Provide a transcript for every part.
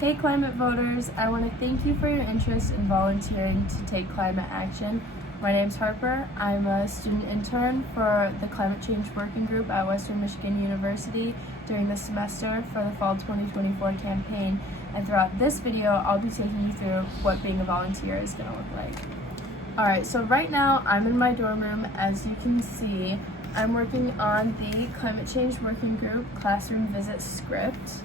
Hey climate voters, I want to thank you for your interest in volunteering to take climate action. My name's Harper. I'm a student intern for the Climate Change Working Group at Western Michigan University during the semester for the Fall 2024 campaign. And throughout this video, I'll be taking you through what being a volunteer is going to look like. Alright, so right now I'm in my dorm room. As you can see, I'm working on the Climate Change Working Group classroom visit script.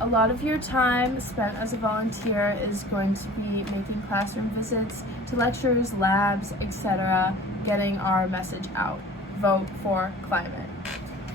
A lot of your time spent as a volunteer is going to be making classroom visits to lectures, labs, etc., getting our message out. Vote for climate.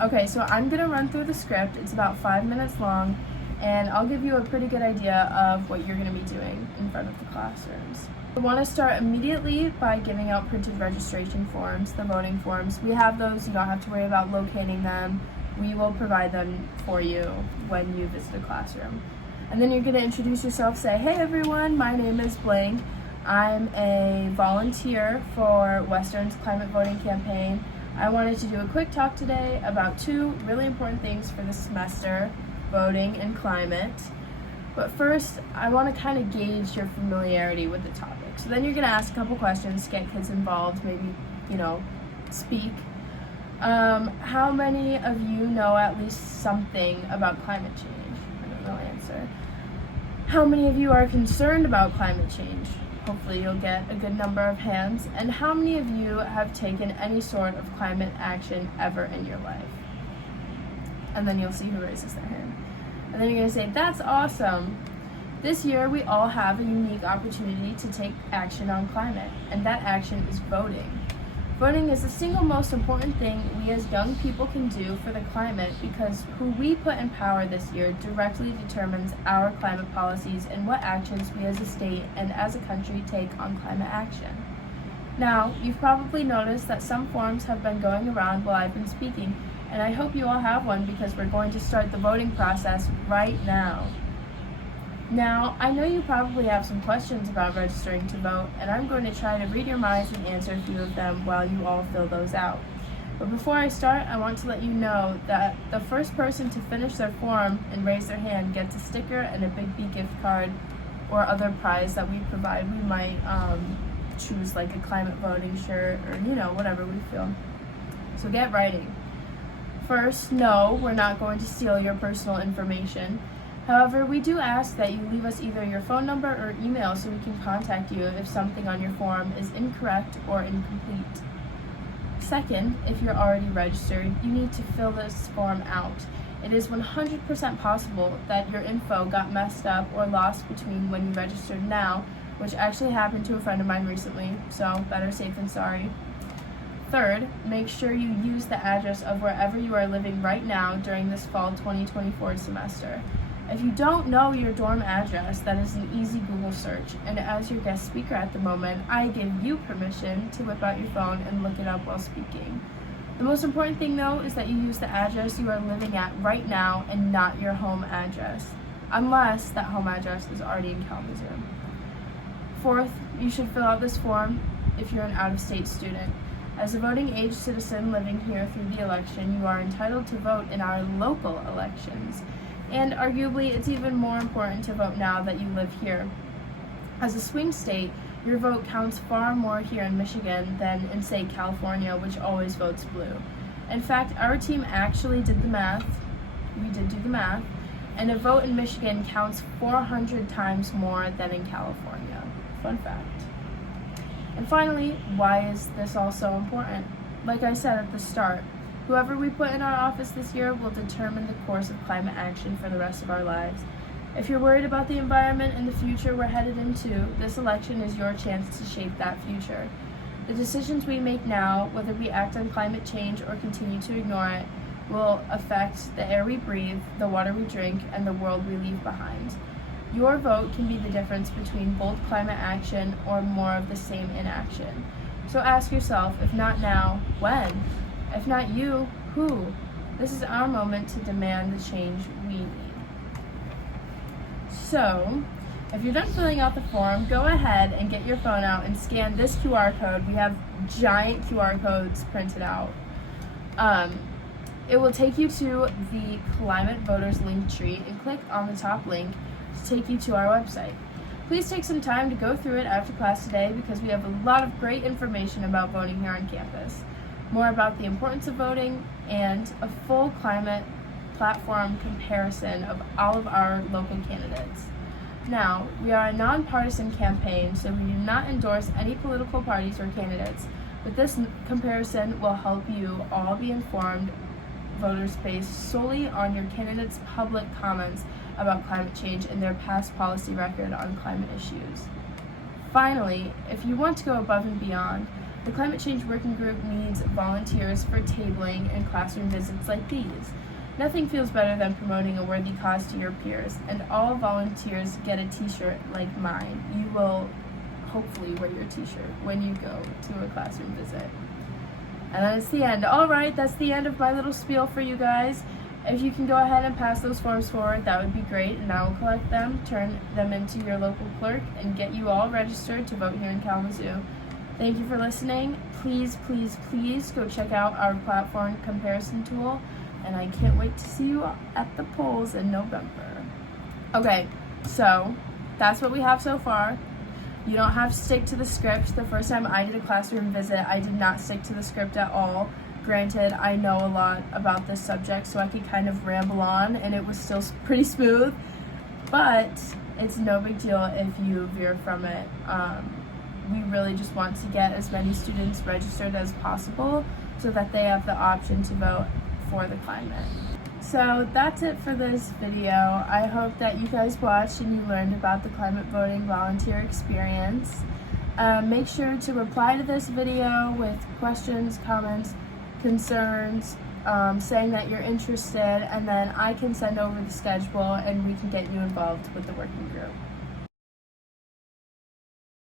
Okay, so I'm going to run through the script. It's about 5 minutes long, and I'll give you a pretty good idea of what you're going to be doing in front of the classrooms. I want to start immediately by giving out printed registration forms, the voting forms. We have those, you don't have to worry about locating them. We will provide them for you when you visit a classroom. And then you're going to introduce yourself, say, hey everyone, my name is blank. I'm a volunteer for Western's climate voting campaign. I wanted to do a quick talk today about two really important things for the semester, voting and climate. But first, I want to kind of gauge your familiarity with the topic. So then you're going to ask a couple questions, get kids involved, maybe, speak. How many of you know at least something about climate change? I don't know answer. How many of you are concerned about climate change? Hopefully you'll get a good number of hands. And how many of you have taken any sort of climate action ever in your life? And then you'll see who raises their hand. And then you're going to say, that's awesome. This year we all have a unique opportunity to take action on climate, and that action is voting. Voting is the single most important thing we as young people can do for the climate because who we put in power this year directly determines our climate policies and what actions we as a state and as a country take on climate action. Now, you've probably noticed that some forms have been going around while I've been speaking, and I hope you all have one because we're going to start the voting process right now. Now, I know you probably have some questions about registering to vote, and I'm going to try to read your minds and answer a few of them while you all fill those out. But before I start, I want to let you know that the first person to finish their form and raise their hand gets a sticker and a Big B gift card or other prize that we provide. We might choose like a climate voting shirt or, whatever we feel. So get writing. First, no, we're not going to steal your personal information. However, we do ask that you leave us either your phone number or email so we can contact you if something on your form is incorrect or incomplete. Second, if you're already registered, you need to fill this form out. It is 100% possible that your info got messed up or lost between when you registered now, which actually happened to a friend of mine recently, so better safe than sorry. Third, make sure you use the address of wherever you are living right now during this fall 2024 semester. If you don't know your dorm address, that is an easy Google search, and as your guest speaker at the moment, I give you permission to whip out your phone and look it up while speaking. The most important thing though is that you use the address you are living at right now and not your home address, unless that home address is already in Kalamazoo. Fourth, you should fill out this form if you're an out-of-state student. As a voting-age citizen living here through the election, you are entitled to vote in our local elections. And arguably, it's even more important to vote now that you live here. As a swing state, your vote counts far more here in Michigan than in, say, California, which always votes blue. In fact, our team actually did the math. We did do the math. And a vote in Michigan counts 400 times more than in California. Fun fact. And finally, why is this all so important? Like I said at the start, whoever we put in our office this year will determine the course of climate action for the rest of our lives. If you're worried about the environment and the future we're headed into, this election is your chance to shape that future. The decisions we make now, whether we act on climate change or continue to ignore it, will affect the air we breathe, the water we drink, and the world we leave behind. Your vote can be the difference between bold climate action or more of the same inaction. So ask yourself, if not now, when? If not you, who? This is our moment to demand the change we need. So, if you're done filling out the form, go ahead and get your phone out and scan this QR code. We have giant QR codes printed out. It will take you to the Climate Voters link tree and click on the top link. to take you to our website. Please take some time to go through it after class today because we have a lot of great information about voting here on campus. More about the importance of voting and a full climate platform comparison of all of our local candidates. Now, we are a nonpartisan campaign, so we do not endorse any political parties or candidates, but this comparison will help you all be informed voters based solely on your candidates' public comments about climate change and their past policy record on climate issues. Finally, if you want to go above and beyond, the Climate Change Working Group needs volunteers for tabling and classroom visits like these. Nothing feels better than promoting a worthy cause to your peers, and all volunteers get a t-shirt like mine. You will hopefully wear your t-shirt when you go to a classroom visit. And that is the end. Alright, that's the end of my little spiel for you guys. If you can go ahead and pass those forms forward, that would be great, and I will collect them, turn them into your local clerk, and get you all registered to vote here in Kalamazoo. Thank you for listening. Please, please, please go check out our platform comparison tool, and I can't wait to see you at the polls in November. Okay, so that's what we have so far. You don't have to stick to the script. The first time I did a classroom visit, I did not stick to the script at all. Granted, I know a lot about this subject, so I could kind of ramble on, and it was still pretty smooth, but it's no big deal if you veer from it. We really just want to get as many students registered as possible so that they have the option to vote for the climate. So that's it for this video. I hope that you guys watched and you learned about the climate voting volunteer experience. Make sure to reply to this video with questions, comments, concerns, saying that you're interested, and then I can send over the schedule and we can get you involved with the working group.